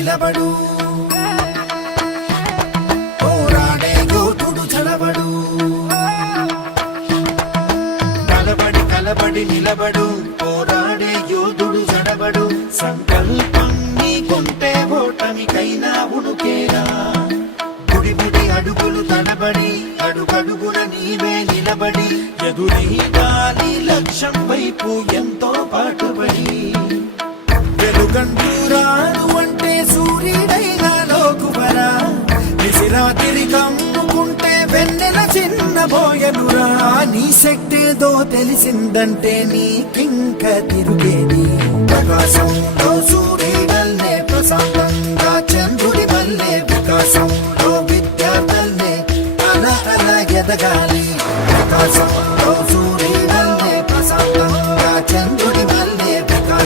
నిలబడు పోరాడే యోధుడు చలబడు కలబడి నిలబడు పోరాడే యోధుడు జడబడు సంకల్పం నీకుంటే ఓటమికైనా ఉడుకేరా బుడి అడుగులు తడబడి అడుగడుగున నీవే నిలబడి ఎదురీదాని లక్ష్యం వైపు ఎంతో పాటుపడి వెలుగంటూ రాను అంటే సూర్యుడైనా లోకువరా నిసిరాతిరి కమ్ముకుంటే వెన్నెల చిన్నబోయనురా నీ శక్తేదో తెలిసిందంటే నీకింక తిరుగేది ప్రకాశంలో సూర్యుడల్లే ప్రశాంతంగా చంద్రుడి వల్లే వికాసంలో విద్యార్థుల్నే అలా ఎదగాలి